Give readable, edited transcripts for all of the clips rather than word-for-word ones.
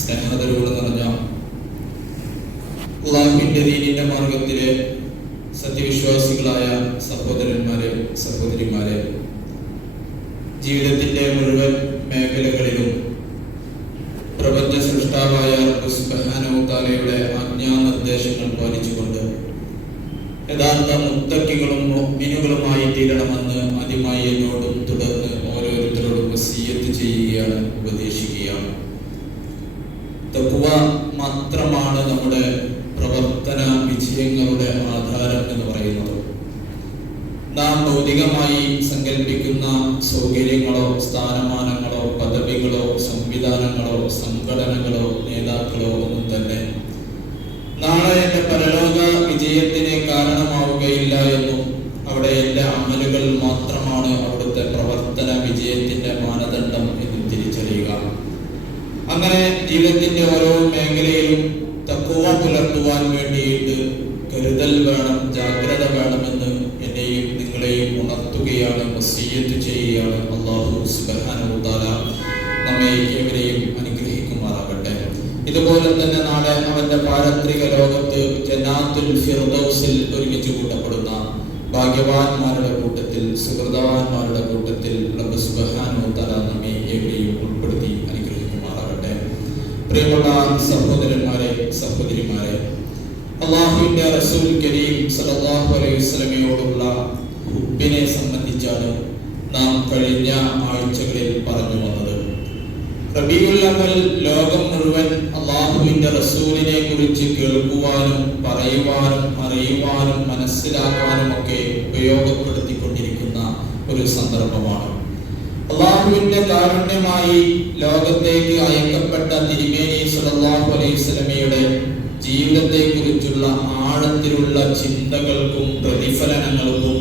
സ്നേഹതരോട് നിറഞ്ഞ അല്ലാഹുവിന്റെ ദീനിന്റെ മാർഗത്തിലെ സത്യവിശ്വാസികളായ സഹോദരന്മാരെ, സഹോദരിമാരെ, ജീവിതത്തിന്റെ മുഴുവൻ മേഖലകളിലും പ്രപഞ്ച സൃഷ്ടാവായ റബ്ബ് സുബ്ഹാനഹു തആലയുടെ ആജ്ഞാനിർദ്ദേശങ്ങൾ പാലിച്ചുകൊണ്ട് യഥാർത്ഥ മുത്തഖികളും മുഅ്മിനുകളുമായി തീരണമെന്ന് ആദ്യമായി എന്നോടും തുടർന്ന് ഓരോരുത്തരോടും വസിയ്യത്ത് ചെയ്യുകയാണ്, ഉപദേശിക്കുകയാണ്. തഖ്വ മാത്രമാണ് നമ്മുടെ പ്രവർത്തന വിജയങ്ങളുടെ ആധാരം എന്ന് പറയുന്നത്. നാം ഭൗതികമായി സങ്കല്പിക്കുന്ന സൗകര്യങ്ങളോ സ്ഥാനമാനങ്ങളോ പദവികളോ സംവിധാനങ്ങളോ സംഘടനകളോ നേതാക്കളോ ഒന്നും തന്നെ നാളെ എന്റെ പരലോക വിജയത്തിന് കാരണമാവുകയില്ല എന്നും അവിടെ എന്റെ അമലുകൾ മാത്രമാണ് അവിടുത്തെ പ്രവർത്തന വിജയത്തിന്റെ മാനദണ്ഡം എന്നും തിരിച്ചറിയുക. അങ്ങനെ ജീവിതത്തിന്റെ ഓരോ മേഖലയിലും തഖ്വ പുലർത്തുവാൻ വേണ്ടിയിട്ട് കരുതൽ വേണം, ജാഗ്രത വേണമെന്ന് എന്നെയും നിങ്ങളെയും ഉണർത്തുകയാണ്, വസിയ്യത്ത് ചെയ്യുകയാണ്. അല്ലാഹു സുബ്ഹാനഹു തആല നമ്മെ ഏവരെയും അനുഗ്രഹിക്കുമാറാകട്ടെ. ഇതുപോലെ തന്നെ നാളെ അവന്റെ പാരത്രിക ലോകത്ത് ജന്നാത്തുൽ ഫിർദൗസിൽ ഒരുമിച്ച് കൂട്ടപ്പെടുന്ന ഭാഗ്യവാന്മാരുടെ കൂട്ടത്തിൽ, സുഹൃതവാന്മാരുടെ കൂട്ടത്തിൽ റബ്ബ് സുബ്ഹാനഹു തആല നമ്മെ ഏവരെയും ഉൾപ്പെടുത്തി അനുഗ്രഹിക്കുമാറാകട്ടെ. പ്രിയമുള്ള സഹോദരന്മാരെ, സഹോദരിമാരെ, അല്ലാഹുവിന്റെ റസൂൽ കരീം സല്ലല്ലാഹു അലൈഹി വസല്ലമയോടുള്ള ഹുബ്ബിനെ സംബന്ധിച്ചാണ് നാം കഴിഞ്ഞ ആഴ്ചകളിൽ പറഞ്ഞു വന്നത്. റബീഉൽ അവ്വൽ ലോകം മുഴുവൻ അല്ലാഹുവിന്റെ റസൂലിനെ കുറിച്ച് കേൾക്കുവാനും പറയുവാനും അറിയുവാനും മനസ്സിലാക്കാനും ഒക്കെ ഉപയോഗപ്പെടുത്തിക്കൊണ്ടിരിക്കുന്ന ഒരു സന്ദർഭമാണ്. അല്ലാഹുവിന്റെ കാരുണ്യമായി ലോകത്തേക്ക് അയക്കപ്പെട്ട തിരുമേനി സല്ലല്ലാഹു അലൈഹി വസല്ലമയുടെ ജീവിതത്തെ കുറിച്ചുള്ള ആഴത്തിലുള്ള ചിന്തകൾക്കും പ്രതിഫലനങ്ങൾക്കും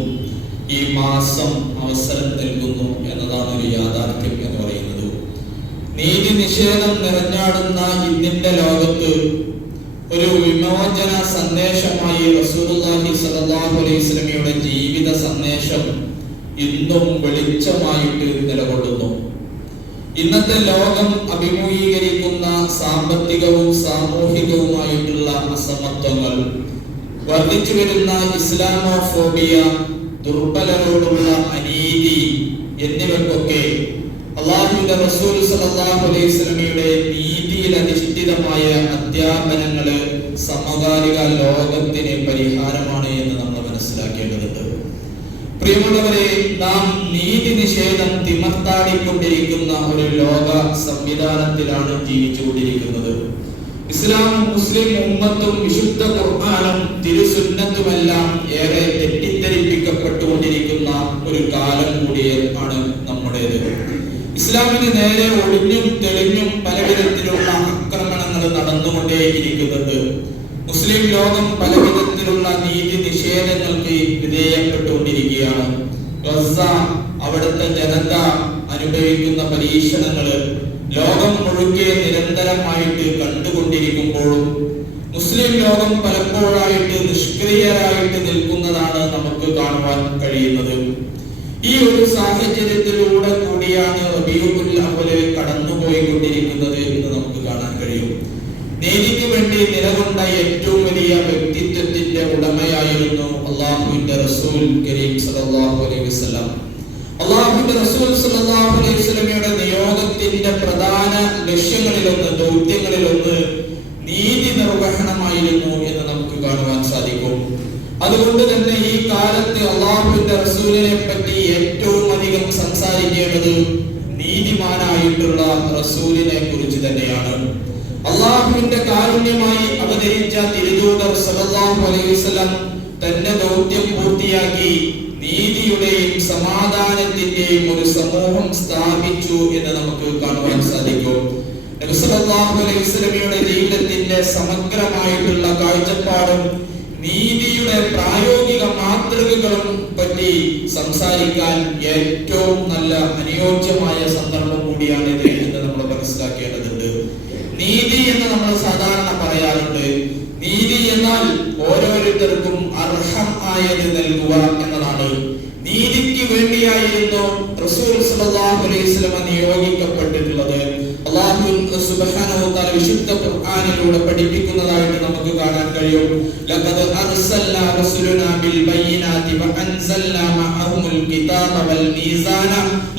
ഈ മാസം അവസരം നൽകുന്നു എന്നതാണ് ഒരു യാഥാർത്ഥ്യം എന്ന് പറയുന്നത്. നീതി നിഷേധം നിറഞ്ഞാടുന്ന ഇന്നിന്റെ ലോകത്ത് ഒരു വിമോചന സന്ദേശമായി റസൂലുള്ളാഹി സ്വല്ലല്ലാഹു അലൈഹി വസല്ലമയുടെ ജീവിത സന്ദേശം ഇന്നും വെളിച്ചമായിട്ട് നിലകൊള്ളുന്നു. ഇന്നത്തെ ലോകം അഭിമുഖീകരിക്കുന്ന സാമ്പത്തികവും സാമൂഹികവുമായിട്ടുള്ള അസമത്വങ്ങൾ, വർദ്ധിച്ചു വരുന്ന ഇസ്ലാമോഫോബിയ, ദുർബലരോടുള്ള അനീതി എന്നിവയ്ക്കൊക്കെ അല്ലാഹുവിന്റെ റസൂൽ സല്ലല്ലാഹു അലൈഹി വസല്ലമയുടെ നീതിയിൽ അധിഷ്ഠിതമായ അധ്യാപനങ്ങള് സമകാലിക ലോകത്തിന് പരിഹാരമാണ് എന്ന് നമ്മൾ മനസ്സിലാക്കേണ്ടതുണ്ട്. പ്രിയമുള്ളവരെ, നാം നീതി നിഷേധം തിമർത്താടിക്കൊണ്ടിരിക്കുന്ന ഒരു ലോക സംവിധാനത്തിലാണ് ജീവിച്ചുകൊണ്ടിരിക്കുന്നത്. ഇസ്ലാമും മുസ്ലിം ഉമ്മത്തും വിശുദ്ധ ഖുർആനും തിരുസുന്നത്തുമെല്ലാം ഏറെ തെറ്റിദ്ധരിപ്പിക്കപ്പെട്ടുകൊണ്ടിരിക്കുന്ന ഒരു കാലം കൂടിയാണ് നമ്മുടേത്. ഇസ്ലാമിന് നേരെ ഒളിഞ്ഞും തെളിഞ്ഞും പലവിധത്തിലുള്ള ആക്രമണങ്ങൾ നടന്നുകൊണ്ടേയിരിക്കുന്നുണ്ട്. മുസ്ലിം ലോകം പലവിധത്തിലുള്ള നീതി നിഷേധങ്ങൾക്ക് വിധേയപ്പെട്ടുകൊണ്ടിരിക്കുകയാണ്. ഗസ, അവിടുത്തെ ജനത അനുഭവിക്കുന്ന പരീക്ഷണങ്ങള് ലോകം മുഴുക്കെ നിരന്തരമായിട്ട് കണ്ടുകൊണ്ടിരിക്കുമ്പോഴും മുസ്ലിം ലോകം പലപ്പോഴായിട്ട് നിഷ്ക്രിയരായിട്ട് നിൽക്കുന്നതാണ് നമുക്ക് കാണുവാൻ കഴിയുന്നത്. ഈ ഒരു സാഹചര്യത്തിലൂടെ കൂടിയാണ് റബീഉൽ അവ്വൽ കടന്നുപോയിക്കൊണ്ടിരിക്കുന്നത് എന്ന് നമുക്ക് കാണാൻ കഴിയും. നീതിക്ക് വേണ്ടി നിലകൊണ്ട ഏറ്റവും വലിയ വ്യക്തിത്വത്തിന്റെ ഉടമയായിരുന്നു അല്ലാഹുവിന്റെ റസൂൽ കരീം സല്ലല്ലാഹു അലൈഹി വസല്ലം. അല്ലാഹുവിന്റെ റസൂൽ സല്ലല്ലാഹു അലൈഹി വസല്ലമയുടെ നിയോഗത്തിന്റെ പ്രധാന ലക്ഷ്യങ്ങളിലൊന്ന്, ദൗത്യങ്ങളിലൊന്ന് നീതി നിർവഹണമായിരുന്നു എന്ന് നമുക്ക് കാണുവാൻ സാധിക്കും. അതുകൊണ്ട് തന്നെ ഈ കാലത്ത് അല്ലാഹുവിന്റെ റസൂലിനെ പറ്റി ഏറ്റവും അധികം സംസാരിക്കേണ്ടത് നീതിമാനായിട്ടുള്ള റസൂലിനെ കുറിച്ച് തന്നെയാണ്. അല്ലാഹുവിന്റെ കാരുണ്യമായി അവതരിച്ച തിരുദൂതർ സല്ലല്ലാഹു അലൈഹി വസല്ലം തന്റെ ദൗത്യം പൂർത്തിയാക്കി നീതിയുടെയും സമാധാനത്തിന്റെയും ഒരു സമൂഹം സ്ഥാപിച്ചു എന്ന് നമുക്ക് കാണുവാൻ സാധിക്കും. നബി സല്ലല്ലാഹു അലൈഹി വസല്ലമയുടെ ജീവിതത്തിന്റെ സമഗ്രമായിട്ടുള്ള കാഴ്ചപ്പാടും നീതിയുടെ പ്രായോഗിക മാതൃകകളും പറ്റി സംസാരിക്കാൻ ഏറ്റവും നല്ല അനുയോജ്യമായ സന്ദർഭം കൂടിയാണിത് എന്ന് നമ്മൾ മനസ്സിലാക്കേണ്ടതുണ്ട്. നീതി എന്ന് നമ്മൾ സാധാരണ പറയാറുണ്ട്. നീതി എന്നാൽ ഓരോരുത്തർക്കും അർഹം ആയത് നൽകുക എന്നതാണ്. നീതിക്ക് വേണ്ടിയായിരുന്നു റസൂൽ സല്ലല്ലാഹു അലൈഹി വസല്ലം നിയോഗിക്കപ്പെട്ടിട്ടുള്ളത്. സുബ്ഹാനഹു വ തആല വിശുദ്ധ ഖുർആനിലൂടെ പഠിപ്പിക്കുന്നതായിട്ട് നമുക്ക് കാണാൻ കഴിയും. ലഖദ് അർസൽനാ റസൂലനാ ബിൽ ബയ്യിനാതി വ അൻസൽനാ മഅഹുൽ കിതാബ വൽ മീസാന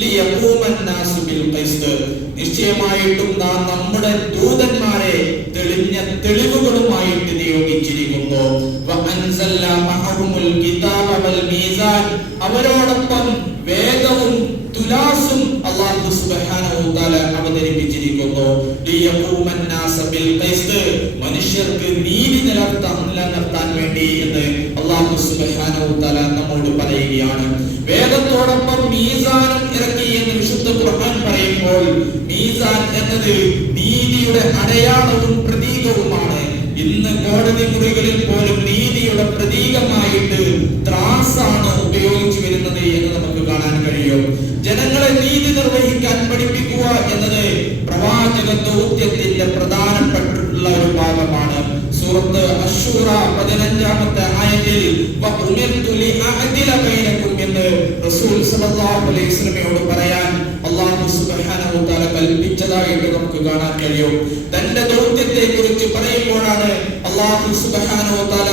ലിയഖൂമൻ നാസു ബിൽ ഖിസ്ത്. നിശ്ചയമായിട്ടും നാം നമ്മുടെ ദൂതന്മാരെ തെളിഞ്ഞ തെളിവുകളുമായിട്ട് നിയോഗിച്ചിരിക്കുന്നു. വ അൻസൽനാ മഅഹുൽ കിതാബ വൽ മീസാൻ, അവരോടൊപ്പം വേദവും തുലാസും അല്ലാഹു സുബ്ഹാനഹു വ തആല അവതരിപ്പിച്ചിരിക്കുന്നു. ലിയഖൂമൻ നാസ ബിൽ ഖിസ്ത്, മനുഷ്യർക്ക് നീതി നിലനിർത്താൻ വേണ്ടി എന്ന് അല്ലാഹു സുബ്ഹാനഹു വ തആല നമ്മോട് പറയുകയാണ്. വേദത്തോടൊപ്പം മീസാനും ഇറക്കി എന്ന് വിശുദ്ധ ഖുർആൻ പറയുമ്പോൾ മീസാൻ എന്നത് നീതിയുടെ അടയാളവും പ്രതീകവുമാണ്. ഇന്ന് കോടതി മുറികളിൽ പോലും നീതിയുടെ പ്രതീകമായിട്ട് ത്രാസാണ് ഉപയോഗിച്ചു വരുന്നത് എന്ന് നമുക്ക് കാണാൻ കഴിയും. ജനങ്ങളെ നീതി നിർവഹിക്കാൻ പഠിപ്പിക്കുക എന്നത് പ്രവാചക ദൗത്യത്തിന്റെ പ്രധാനപ്പെട്ടുള്ള ഒരു ഭാഗമാണ്. സൂറത്ത് അശ്ശൂറ 15-ാമത്തെ ആയത്തിൽ വഉമിർതു ലിഅഅദില ബൈനകും എന്ന് റസൂൽ സല്ലല്ലാഹു അലൈഹി വസല്ലമയോട് പറയാൻ അല്ലാഹു സുബ്ഹാനഹു വ തആല കൽപ്പിച്ചതായിട്ട് നമുക്ക് കാണാൻ കഴിയും. തന്റെ ദൗത്യത്തെ കുറിച്ച് പറയുമ്പോഴാണ് അല്ലാഹു സുബ്ഹാനഹു വ തആല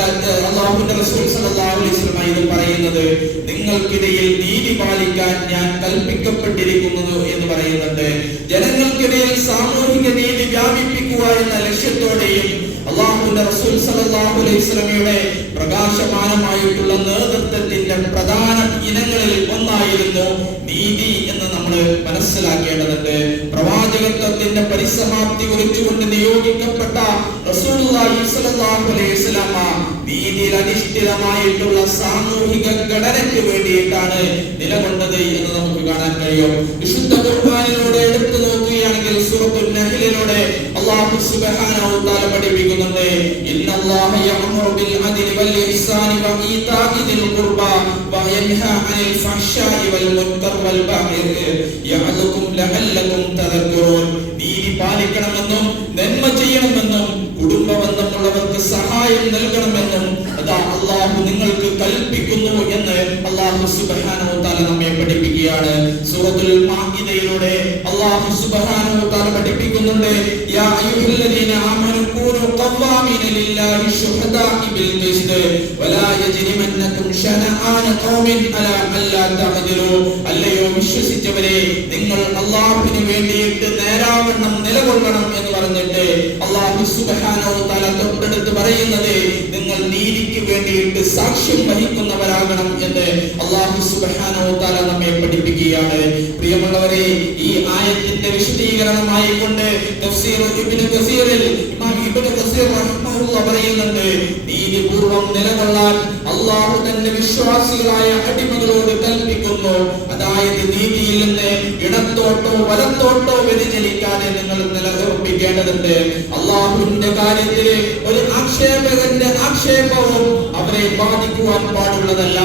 അല്ലാഹുവിന്റെ റസൂൽ സല്ലല്ലാഹു അലൈഹി വസല്ലമ ഇത് പറയുന്നത്. നിങ്ങൾക്കിടയിൽ നീതി പാലിക്കാൻ ഞാൻ കൽപ്പിക്കപ്പെട്ടിരിക്കുന്നു എന്ന് പറയുന്നുണ്ട്. ജനങ്ങൾക്കിടയിൽ സാമൂഹിക നീതി വ്യാപിപ്പിക്കുക എന്ന ലക്ഷ്യത്തോടെയും അല്ലാഹുവിന്റെ റസൂൽ സല്ലല്ലാഹു അലൈഹി വസല്ലമയുടെ പ്രകാശമാനമായിട്ടുള്ള നേതൃത്വത്തിന്റെ പ്രധാന ഇനങ്ങളിൽ ഒന്നായിരുന്നു നീതി എന്ന് നമ്മൾ മനസ്സിലാക്കേണ്ടതുണ്ട്. പ്രവാചകത്വത്തിന്റെ പരിസമാപ്തി കുറിച്ചുകൊണ്ട് നിയോഗിക്കപ്പെട്ട റസൂലുള്ളാഹി സ്വല്ലല്ലാഹു അലൈഹി വസല്ലമ നീതിയിൽ അധിഷ്ഠിതമായിട്ടുള്ള സാമൂഹിക ഘടനയ്ക്ക് വേണ്ടിയിട്ടാണ് നിലകൊണ്ടത് എന്ന് നമുക്ക് കാണാൻ കഴിയും. വിശുദ്ധ ഖുർആനിലൂടെ എടുത്തു നോക്കുകയാണെങ്കിൽ സൂറത്തുൽ നഹ്ലിലൂടെ അല്ലാഹു സുബ്ഹാനഹു വ തആല പഠിപ്പിക്കുന്നുണ്ട്. ഇന്നല്ലാഹ യഅ്മുറു ബിൽ അദ്ലി വൽ ഇഹ്സാനി വ ഈതാഇ ദിൽ ഖുർബാ വ യൻഹാ അനിൽ ഫഹ്ശാഇ വൽ മുൻകർ വൽ ബഗ്യി യഅദുകും ലഅല്ലകും തദക്കറൂൻ. നീതി പാലിക്കണമെന്നും നന്മ ചെയ്യണമെന്നും കുടുംബ ബന്ധമുള്ളവർക്ക് സഹായം നൽകണമെന്നും അതാ അല്ലാഹു നിങ്ങൾക്ക് കൽപ്പിക്കുന്നു എന്ന് അല്ലാഹു സുബ്ഹാനഹു വ തആല നമ്മെ പഠിപ്പിക്കുകയാണ്. സൂറത്തുൽ മാഇദയിലൂടെ അല്ലാഹു സുബ്ഹാനഹു വ തആല പഠിപ്പിക്കുന്നുണ്ട്. യാ അയ്യുഹല്ലദീന ആമനൂ കൂനൂ ഖവ്വാമീന ലില്ലാഹി ശുഹദാഇ ബിൽ ഖിസ്ത് വലാ യജ്രിമന്നകും ശനആന ഖൗമിൻ അലാ അല്ലാ തഅദിലു. അല്ലയോ വിശ്വസിച്ചവരെ, നിങ്ങൾ അല്ലാഹുവിന് വേണ്ടിയിട്ട് നേരാവണ്ണം നിലകൊള്ളണം എന്ന് പറഞ്ഞിട്ട് അല്ലാഹു സുബ്ഹാനഹു വ തആല തൊട്ടടുത്ത് പറയുന്നത് നിങ്ങൾ നീതിക്ക് വേണ്ടിയിട്ട് സാക്ഷ്യം വഹിക്കുന്നവരാകണം എന്ന് അല്ലാഹു സുബ്ഹാനഹു വ തആല നമ്മെ പഠിപ്പിക്കുകയാണ്. പ്രിയമുള്ളവരെ, ഈ ആയത്തിന്റെ വിശദീകരണമായി കൊണ്ട് തഫ്സീർ ഇബ്നു കസീറിൽ ഇമാം ഇബ്നു കസീർ റഹ്മഹുല്ലാഹ് പറയുന്നുണ്ട്, നീതിപൂർവം നിലകൊള്ളാൻ അല്ലാഹു തന്റെ വിശ്വാസികളായ അടിമകളോട് കൽപ്പിക്കുന്നു. അതായത് നീതിയിൽ നിന്ന് ഇടത്തോട്ടോ വലത്തോട്ടോ വ്യതിചലിക്കാതെ നിങ്ങൾ നിലനിർത്തിക്കേണ്ടതുണ്ട്. അല്ലാഹുവിന്റെ കാര്യത്തിൽ ഒരു ആക്ഷേപകന്റെ ആക്ഷേപവും അവരെ ബാധിക്കുവാൻ പാടുള്ളതല്ല.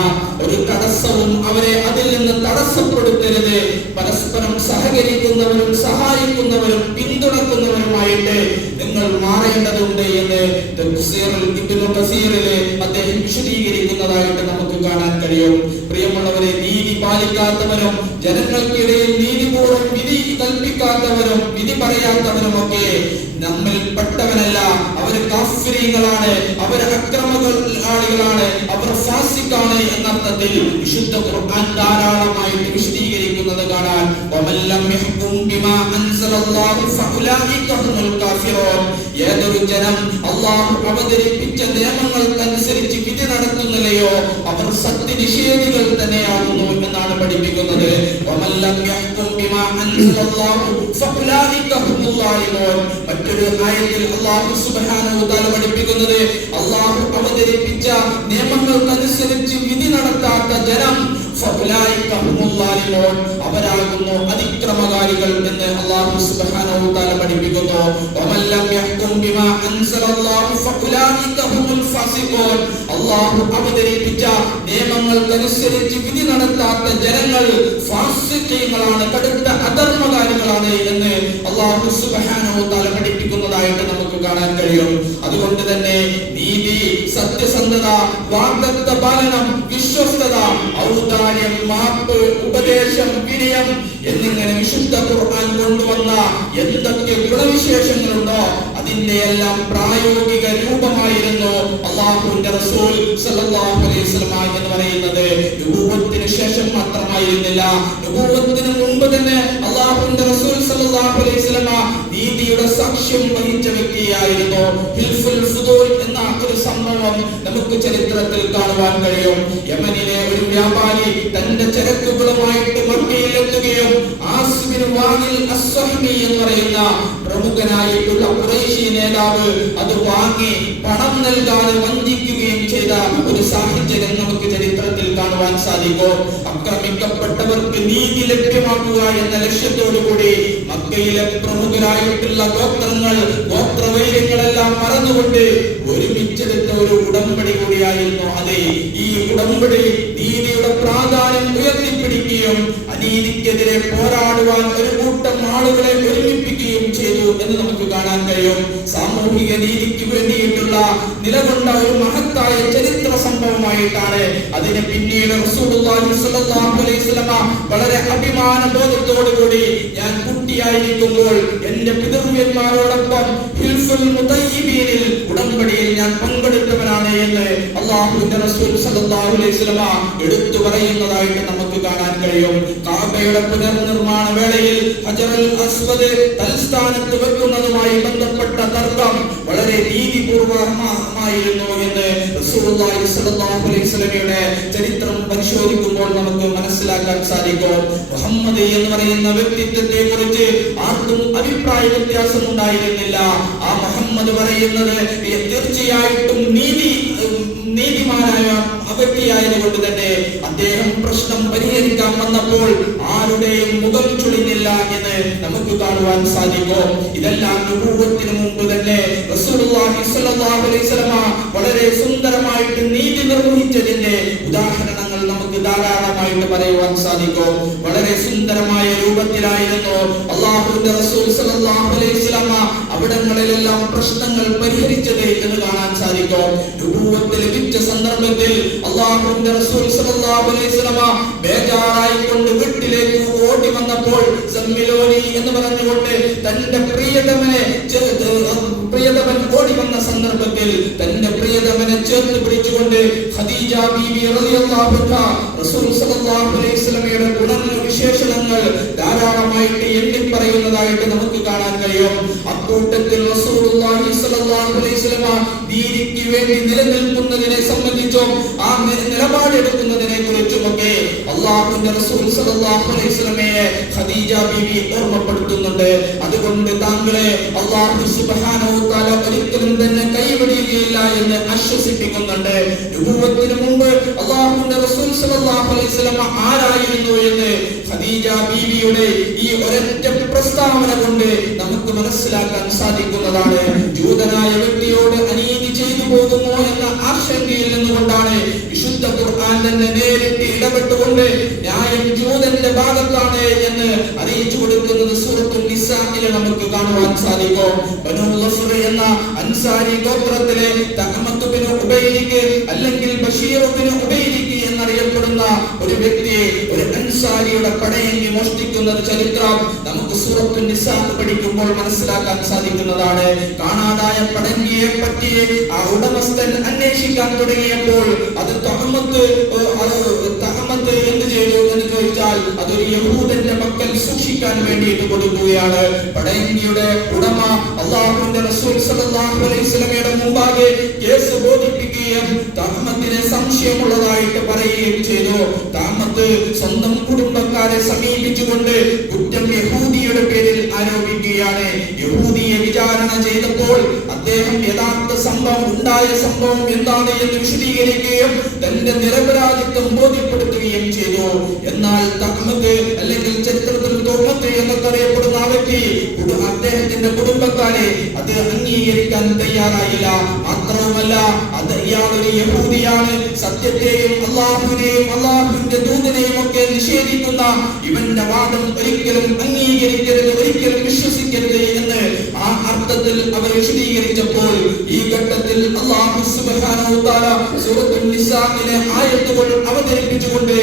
ഒരു തടസ്സവും അവരെ അതിൽ നിന്ന് തടസ്സപ്പെടുത്തരുത്. പരസ്പരം സഹകരിക്കുന്നവരും സഹായിക്കുന്നവരും പിന്തുണക്കുന്നവരുമായിട്ട് നിങ്ങൾ മാറേണ്ടതുണ്ട് എന്ന് തഫ്സീറുൽ ഇബ്നു കസീറിലെ അദ്ദേഹം വിശദീകരിക്കുന്നതായിട്ട് നമുക്ക് കാണാൻ കഴിയും. പ്രിയമുള്ളവരെ, നീതി പാലിക്കാത്തവരും ജനങ്ങൾക്കിടയിൽ നീതിപൂർവ്വം വിധി കൽപ്പിക്കാത്തവരും വിധി പറയാത്തവരുമൊക്കെ നമ്മിൽ പെട്ടവനല്ല. അവർ കാഫിരീങ്ങളാണ്, അവർ അക്രമകാരികളാണ്, അവർ ഫാസിഖാണ് എന്നർത്ഥത്തിൽ വിശുദ്ധ ഖുർആൻ ധാരാളമായിട്ട് വിശദീകരിക്കുന്നത് കാണാൻ. വമല്ലം യഹ്കും ബിമാ അൻസലല്ലാഹു ഫഉലൈക ഹുമുൽ കാഫിറൂൻ. ഏതൊരു ജനം അല്ലാഹു അവതരിപ്പിച്ച നിയമങ്ങൾക്കനുസരിച്ച് വിധി നടത്തുന്നില്ലയോ അവർ സത്യനിഷേധികൾ തന്നെയാകുന്നു എന്നാണ് പഠിപ്പിക്കുന്നത്. വമല്ലം യഹ്കും ബിമാ അൻസലല്ലാഹു ഫഉലൈക ഹുമുൽ ളാലിമൂൻ. മറ്റൊരു ആയത്തിൽ അല്ലാഹു സുബ്ഹാനഹു വ തആല പഠിപ്പിക്കുന്നത് അല്ലാഹു അവതരിപ്പിച്ച നിയമങ്ങൾക്കനുസരിച്ച് വിധി നടത്താത്ത ജനം അവരാകുന്നു അതിക്രമകാരികൾ എന്ന് അല്ലാഹു സുബ്ഹാനഹു വ തആല പഠിപ്പിക്കുന്നു. വമല്ലം യഹ്കും ബിമാ അൻസലല്ലാഹു ഫഉലൈക ഹുമുൽ ഫാസിഖൂൻ. അല്ലാഹു അവതരിപ്പിച്ച നിയമങ്ങൾക്കനുസരിച്ച് വിധി നടത്താത്ത ജനങ്ങൾ ഫാസിഖീങ്ങളാണ്, കടുത്ത അധർമ്മകാരികളാണ് എന്ന് അല്ലാഹു സുബ്ഹാനഹു വ തആല പഠിപ്പിക്കുന്നതായിട്ട് നമുക്ക് കാണാൻ കഴിയും. അതുകൊണ്ട് തന്നെ നീതി, സത്യസന്ധത, വാഗ്ദത്ത പാലനം, വിശ്വസ്തത, ഔദാര്യം, മാപ്പ്, ഉപദേശം, വിനയം എന്നിങ്ങനെ വിശുദ്ധ ഖുർആൻ കൊണ്ടുവന്ന എന്തൊക്കെ ഗുണവിശേഷങ്ങളുണ്ടോ അതിന്റെ എല്ലാം പ്രായോഗിക രൂപമായിരുന്നു അല്ലാഹുവിന്റെ റസൂൽ സല്ലല്ലാഹു അലൈഹി വസല്ലം എന്ന് പറയുന്നത്. നബുവത്തിന് ശേഷം മാത്രമായിരുന്നില്ല, നബുവത്തിന് മുമ്പ് തന്നെ അല്ലാഹുവിന്റെ റസൂൽ സല്ലല്ലാഹു അലൈഹി വസല്ലം നീതിയുടെ സാക്ഷ്യം വഹിച്ച വ്യക്തിയായിരുന്നു. ഹിൽഫുൽ ഫുദൂൽ എന്ന ഒരു സംഭവം നമുക്ക് ചരിത്രത്തിൽ കാണുവാൻ കഴിയും. യമനിലെ ഒരു വ്യാപാരി തന്റെ ചരക്കുകളുമായിട്ട് മക്കയിൽ എത്തുകയും ആസിബിൻ വാനിൽ അസ്സഹ്മി എന്ന് പറയുന്ന പ്രമുഖനായിട്ടുള്ള ഖുറൈശി നേതാവ് അത് വാങ്ങി പണം നൽകാതെ വഞ്ചിക്കുകയും ചെയ്ത ഒരു സാഹചര്യം നമുക്ക് ചരിത്രത്തിൽ കാണുവാൻ സാധിക്കും. ആക്രമിക്കപ്പെട്ടവർക്ക് നീതി ലഭ്യമാക്കുക എന്ന ലക്ഷ്യത്തോടു കൂടി മക്കയിലെ പ്രമുഖരായിട്ടുള്ള ഗോത്രവൈര്യങ്ങളെല്ലാം മറന്നുകൊണ്ട് ഒരുമിച്ചെടുത്ത ഒരു ഉടമ്പടി കൂടിയായിരുന്നു അത്. ഈ ഉടമ്പടി നീതിയുടെ പ്രാധാന്യം ഉയർത്തിപ്പിടിക്കുകയും അനീതിക്കെതിരെ പോരാടുവാൻ ഒരു കൂട്ടം ആളുകളെ ഒരുമിപ്പിക്കുകയും ചെയ്തു എന്ന് നമുക്ക് കാണാൻ കഴിയും. സാമൂഹിക നീതിക്ക് വേണ്ടിയിട്ടുള്ള നിലകൊണ്ട ഒരു മഹത്തായ ചരിത്ര സംഭവമായിട്ടാണ് അതിനെ പിന്നീട് റസൂലുള്ളാഹി സ്വല്ലല്ലാഹു അലൈഹി വസല്ലം വളരെ അഭിമാന ബോധത്തോടുകൂടി ഞാൻ കുട്ടിയായിരിക്കുമ്പോൾ എന്റെ പിതൃവ്യന്മാരോടൊപ്പം ഹിൽഫുൽ മുതയ്യിബീനിൽ ഉടമ്പടിയിൽ ഞാൻ പങ്കെടുത്തവനാണ് എന്ന് അല്ലാഹുവിന്റെ റസൂൽ സല്ലല്ലാഹു അലൈഹി വസല്ലം എടുത്തു പറയുന്നതായിട്ട് നമുക്ക് കാണാൻ കഴിയും. കഅബയുടെ പുനർനിർമ്മാണ വേളയിൽ ഹജറുൽ അസ്വദ് തൽസ്ഥാനത്ത് വെക്കുന്നതുമായി ബന്ധപ്പെട്ട തർക്കം വളരെ നീതിപൂർവമായിരുന്നു എന്ന് റസൂലുള്ളാഹി സ്വല്ലല്ലാഹു അലൈഹി വസല്ലമയുടെ ചരിത്രം പരിശോധിക്കുമ്പോൾ നമുക്ക് മനസ്സിലാക്കാൻ സാധിക്കും. മുഹമ്മദ് എന്ന് പറയുന്ന വ്യക്തിത്വത്തെ കുറിച്ച് ആർക്കും അഭിപ്രായ വ്യത്യാസം ഉണ്ടായിരുന്നില്ല. ആ മുഹമ്മദ് പറയുന്നത് തീർച്ചയായിട്ടും നീതിമാനായ വ്യക്തിയായതുകൊണ്ട് തന്നെ അദ്ദേഹം പ്രശ്നം പരിഹരിക്കാൻ വന്നപ്പോൾ ആരുടെയും മുഖം ചുളിഞ്ഞില്ല എന്ന് നമുക്ക് കാണുവാൻ സാധിക്കും. ഇതെല്ലാം നബുവത്തിന് മുമ്പ് തന്നെ റസൂലുള്ളാഹി സ്വല്ലല്ലാഹു അലൈഹി വസല്ലം വളരെ സുന്ദരമായിട്ട് നീതി നിർവഹിച്ചതിന്റെ ഉദാഹരണങ്ങൾ നമുക്ക് ധാരാളമായിട്ട് പറയുവാൻ സാധിക്കും. വളരെ സുന്ദരമായ രൂപത്തിലായിരുന്നു അല്ലാഹുവിന്റെ റസൂൽ സ്വല്ലല്ലാഹു അലൈഹി വസല്ലം അവിടങ്ങളിലെല്ലാം പ്രശ്നങ്ങൾ പരിഹരിച്ചത് എന്ന് കാണാൻ സാധിക്കും. നബുവത്ത് ലഭിച്ച സന്ദർഭത്തിൽ അല്ലാഹുവിന്റെ റസൂൽ സ്വല്ലല്ലാഹു അലൈഹി വസല്ലം ബേജാറായിക്കൊണ്ട് വീട്ടിലേക്ക് ഓടി വന്നപ്പോൾ സമ്മിലോനി എന്ന് പറഞ്ഞുകൊണ്ട് തന്റെ പ്രിയതമൻ ഓടി വന്ന സന്ദർഭത്തിൽ തന്റെ പ്രിയതമനെ ചേർത്ത് പിടിച്ചുകൊണ്ട് ഖദീജ ബീവി റളിയല്ലാഹു അൻഹ റസൂൽ സ്വല്ലല്ലാഹു അലൈഹി വസല്ലമയുടെ ഗുണവിശേഷണങ്ങൾ ധാരാളമായിട്ട് എണ്ണി പറയുന്നതായിട്ട് നമുക്ക് കാണാൻ കഴിയും. അക്കൂട്ടത്തിൽ റസൂലുള്ളാഹി സ്വല്ലല്ലാഹു അലൈഹി വസല്ലം ദീനിക്ക് വേണ്ടി നിലനിൽക്കുന്നതിനെ സംബന്ധിച്ചും ആ നിലപാടെടുക്കുന്നതിനെ കുറിച്ചുമൊക്കെ അല്ലാഹുവിന്റെ റസൂൽ സല്ലല്ലാഹു അലൈഹി വസല്ലമയെ ഖദീജ ബീവി ഓർമ്മപ്പെടുത്തുന്നുണ്ട്. അതുകൊണ്ട് താങ്കളെ അല്ലാഹു സുബ്ഹാനഹു വ തആല ഒരിക്കലും തന്നെ കൈവിടുകയില്ല എന്ന് ആശ്വസിപ്പിക്കുന്നുണ്ട്. നബുവത്തിന് മുമ്പ് അല്ലാഹുവിന്റെ റസൂൽ സല്ലല്ലാഹു അലൈഹി വസല്ലം ആരായിരുന്നു എന്ന് ഖദീജ ബീവിയുടെ ഈ ഒരൊറ്റ പ്രസ്താവന കൊണ്ട് നമുക്ക് മനസ്സിലാക്കാൻ സാധിക്കുന്നതാണ്. ജൂതനായ വ്യക്തിയോട് അനീതി ചെയ്തു പോകുമോ എന്ന ആശങ്കയിൽ നിന്നുകൊണ്ടാണ് വിശുദ്ധ ഖുർആൻ തന്നെ നേരിട്ട് ഇടപെട്ടുകൊണ്ട് ന്യായം ജൂതന്റെ ഭാഗത്താണ് എന്ന് അറിയിച്ചു കൊടുക്കുന്നത് സൂറത്തുൽ നിസാഇൽ നമുക്ക് കാണുവാൻ സാധിക്കും. ബനൂ ലഫർ എന്ന അൻസാരി ഗോത്രത്തിലെ തഅമത്ത് ബിൻ ഉബൈദിക്ക് അല്ലെങ്കിൽ ബഷീർ ബിൻ ഉബൈദിക്ക് എന്നറിയപ്പെടുന്ന ഒരു വ്യക്തിയെ ഒരു അൻസാരിയുടെ പടയങ്കി മോഷ്ടിക്കുന്ന ചരിത്രം നമുക്ക് സൂറത്തുൽ നിസാ പഠിക്കുമ്പോൾ മനസ്സിലാക്കാൻ സാധിക്കുന്നതാണ്. കാണാതായ പടയങ്കിയെ പറ്റി ആ ഉടമസ്ഥൻ അന്വേഷിക്കാൻ തുടങ്ങിയപ്പോൾ അത് തഅമത്ത് എന്ത് ചെയ്തു എന്ന് ചോദിച്ചാൽ അതൊരു യഹൂദന്റെ മക്കൾ സൂക്ഷിക്കാൻ വേണ്ടിയിട്ട് കൊടുക്കുകയാണ്. പടയങ്കിയുടെ ഉടമ അല്ലാഹുവിന്റെ റസൂൽ സല്ലല്ലാഹു അലൈഹി വസല്ലമയുടെ മുമ്പാകെ കേസ് ബോധിപ്പിക്കുകയും തഅമത്തിനെ സംശയമുള്ളതായിട്ട് പറയുകയും ചെയ്തു. തഅമത്ത് സ്വന്തം കുടുംബക്കാരെ സമീപിച്ചുകൊണ്ട് കുറ്റം യഹൂദിയുടെ പേരിൽ ആരോപിക്കുകയാണ്. യഹൂദിയെ വിചാരണ ചെയ്തപ്പോൾ അദ്ദേഹം യഥാർത്ഥ ഉണ്ടായ സംഭവം എന്താണ് എന്ന് വിശദീകരിക്കുകയും തന്റെ നിരപരാധിത്വം ബോധ്യപ്പെടുത്തുകയും ചെയ്തു. എന്നാൽ തഅമത്ത് അല്ലെങ്കിൽ ചരിത്രത്തിൽ തുഹമത്ത് എന്നൊക്കെ അറിയപ്പെടുന്ന ആ വ്യക്തി അദ്ദേഹത്തിന്റെ കുടുംബക്കാരെ അത് അംഗീകരിക്കാൻ തയ്യാറായില്ല. മാത്രവുമല്ല അത് ഇയാളൊരു യഹൂദി വിരോധിയാണ്. സത്യത്തെയും അള്ളാഹുവിനെയും അള്ളാഹുവിന്റെ ദൂതനെയും ഒക്കെ നിഷേധിക്കുന്ന ഇവന്റെ വാദം ഒരിക്കലും അംഗീകരിക്കരുത്, ഒരിക്കലും വിശ്വസിക്കരുത് എന്ന് ആ അർത്ഥത്തിൽ അവർ വിശദീകരിച്ചപ്പോൾ ഈ ഘട്ടത്തിൽ അല്ലാഹു സുബ്ഹാനഹു തആല സൂറത്തുൽ നിസാഇലെ ആയത്തുകൾ അവതരിപ്പിച്ചുകൊണ്ട്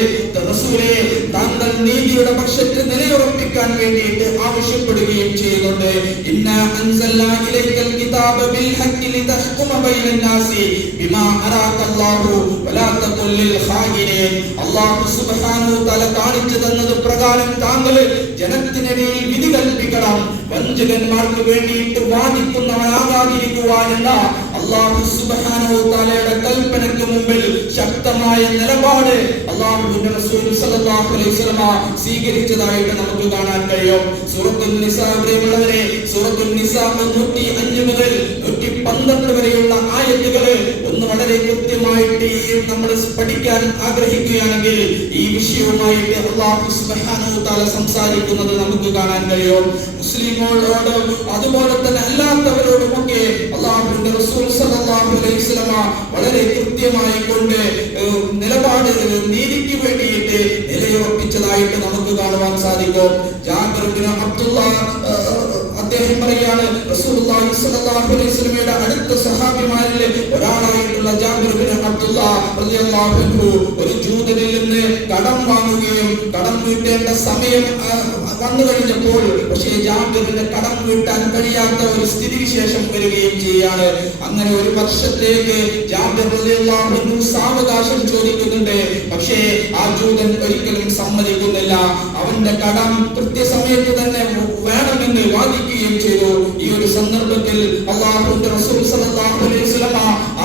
റസൂലേ താങ്കൾ നീതിയുടെ പക്ഷത്ത് നിലയുറപ്പിക്കാൻ വേണ്ടിയിട്ട് ആവശ്യപ്പെടുകയും ചെയ്യുന്നുണ്ട്. ഇന്നാ അൻസൽനാ ഇലൈക്കൽ കിതാബ ബിൽ ഹഖ് ലിതഹ്കുമ ബൈനൻ നാസി ബിമാ അറാകല്ലാഹു വലാ തഖുൽ ലിൽ ഖായിനീൻ. അല്ലാഹു സുബ്ഹാനഹു തആല കാണിച്ചു തന്നത് പ്രകാരം താങ്കൾ ജനത്തിനിടയിൽ വിധി കൽപ്പിക്കണം, വഞ്ചകന്മാർക്ക് വേണ്ടിയിട്ട് വാദിക്കുന്നവനാകാതിരിക്കുക എന്ന അല്ലാഹു സുബ്ഹാനഹു തആലയുടെ കൽപ്പനയ്ക്ക് മുമ്പിൽ ശക്തമായ നിലപാട് അല്ലാഹുവിന്റെ റസൂൽ സല്ലല്ലാഹു അലൈഹി വസല്ലം സ്വീകരിച്ചതായിട്ട് നമുക്ക് കാണാൻ കഴിയും. സൂറത്തുൽ നിസാഇലെ സൂറത്തുൽ നിസാ 105 മുതൽ 112 വരെയുള്ള ആയത്തുകൾ ഒന്ന് വളരെ കൃത്യമായിട്ട് നമ്മൾ പഠിക്കാൻ ആഗ്രഹിക്കുകയാണെങ്കിൽ ഈ വിഷയവുമായിട്ട് അല്ലാഹു സുബ്ഹാനഹു തആല സംസാരിക്കുന്നത് നമുക്ക് കാണാൻ കഴിയും. മുസ്ലിങ്ങളോട് അതുപോലെ തന്നെ അല്ലാത്തവരോടുമൊക്കെ അല്ലാഹുവിന്റെ റസൂൽ സല്ലല്ലാഹു അലൈഹി വസല്ലം വളരെ കൃത്യമായി കൊണ്ട് നിലപാട് നീതിക്ക് വേണ്ടിയിട്ട് നിലയുറപ്പിച്ചതായിട്ട് നമുക്ക് കാണുവാൻ സാധിക്കും. ജാബിർ ഇബ്നു അബ്ദുല്ലാഹ് അദ്ദേഹം പറയാണ്, റസൂലുള്ളാഹി സ്വല്ലല്ലാഹു അലൈഹി വസല്ലമയുടെ അടുത്ത സഹാബിമാരിൽ ഒരാളായിട്ടുള്ള ജാബിർ ഇബ്നു അബ്ദുല്ലാഹ് റളിയല്ലാഹു അൻഹു ഒരു ജൂതനിൽ നിന്ന് കടം വാങ്ങുകയും കടം വീട്ടേണ്ട സമയം വന്നു കഴിഞ്ഞപ്പോൾ പക്ഷേ ജാബിറിന് കടം വീട്ടാൻ കഴിയാത്ത ഒരു സ്ഥിതിവിശേഷം വരികയും ചെയ്യാണ്. അങ്ങനെ ഒരു വർഷത്തേക്ക് ജാബിർ റളിയല്ലാഹു അൻഹു സാവകാശം ചോദിക്കുന്നുണ്ട്. പക്ഷേ ആ ജൂതൻ ഒരിക്കലും സമ്മതിക്കുന്നില്ല. അവന്റെ കടം കൃത്യസമയത്ത് തന്നെ വേണമെന്ന് വാദിക്കുകയും ചെയ്തു. ഈ ഒരു സന്ദർഭത്തിൽ അല്ലാഹുവിന്റെ റസൂൽ സല്ലല്ലാഹു അലൈഹി വസല്ലം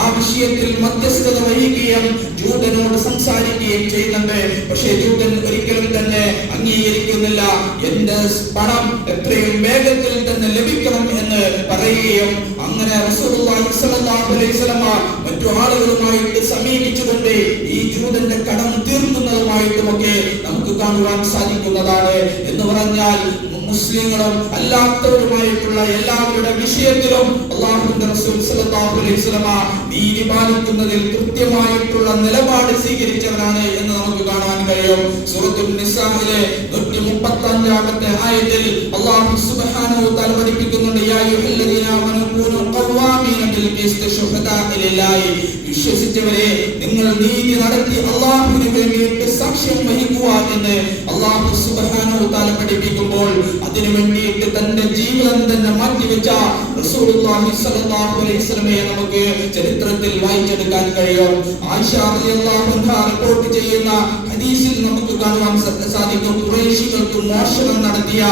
ആ വിഷയത്തിൽ മധ്യസ്ഥത വഹിക്കുകയും ജൂതനോട് സംസാരിക്കുകയും ചെയ്യുന്നുണ്ട്. പക്ഷേ ജൂതൻ ഒരിക്കലും തന്നെ അംഗീകരിക്കുന്നില്ല. എന്റെ പണം എത്രയും വേഗത്തിൽ തന്നെ ലഭിക്കണം എന്ന് പറയുകയും അങ്ങനെ റസൂലുള്ളാഹി സ്വല്ലല്ലാഹു അലൈഹി വസല്ലം മറ്റു ആളുകളുമായിട്ട് സമീപിച്ചുകൊണ്ട് ഈ ജൂതന്റെ കടം തീർക്കുന്നതുമായിട്ടുമൊക്കെ നമുക്ക് കാണുവാൻ സാധിക്കുന്നതാണ്. എന്ന് പറഞ്ഞാൽ മുസ്ലിങ്ങളും അല്ലാത്തവരുമായിട്ടുള്ള എല്ലാവരുടെ വിഷയത്തിലും അല്ലാഹുവിന്റെ റസൂൽ സല്ലല്ലാഹു അലൈഹി വസല്ലം നീതി പാലിക്കുന്നതിൽ കൃത്യമായിട്ടുള്ള നിലപാട് സ്വീകരിച്ചവരാണ് എന്ന് നമുക്ക് കാണാൻ കഴിയും. സൂറത്തുൽ നിസാഇലെ 135-ാമത്തെ ആയത്തിൽ അല്ലാഹു സുബ്ഹാനഹു തആല പഠിപ്പിക്കുന്നുണ്ട്, യാ അയ്യുഹല്ലദീന ആമനൂ കൂനൂ ഖവ്വാമീന ബിൽ ഖിസ്തി ശുഹദാഇ ലില്ലാഹി. വിശ്വസിച്ചവരെ നിങ്ങൾ നീതി നടത്തി അല്ലാഹുവിന് വേണ്ടിയിട്ട് സാക്ഷ്യം വഹിക്കുക എന്ന് അല്ലാഹു സുബ്ഹാനഹു തആല പഠിപ്പിക്കുമ്പോൾ അതിനു വേണ്ടിയിട്ട് തന്റെ ജീവിതം തന്നെ മാറ്റിവെച്ച റസൂലുള്ളാഹി സ്വല്ലല്ലാഹു അലൈഹി വസല്ലമയെ നമുക്ക് ചരിത്രത്തിൽ വായിച്ചെടുക്കാൻ കഴിയും. ആയിഷ റളിയല്ലാഹു അൻഹ റിപ്പോർട്ട് ചെയ്യുന്ന ഹദീസിൽ നമുക്ക് കാണുവാൻ സാധിക്കും, ഖുറൈശികൾക്ക് മോഷണം നടത്തിയ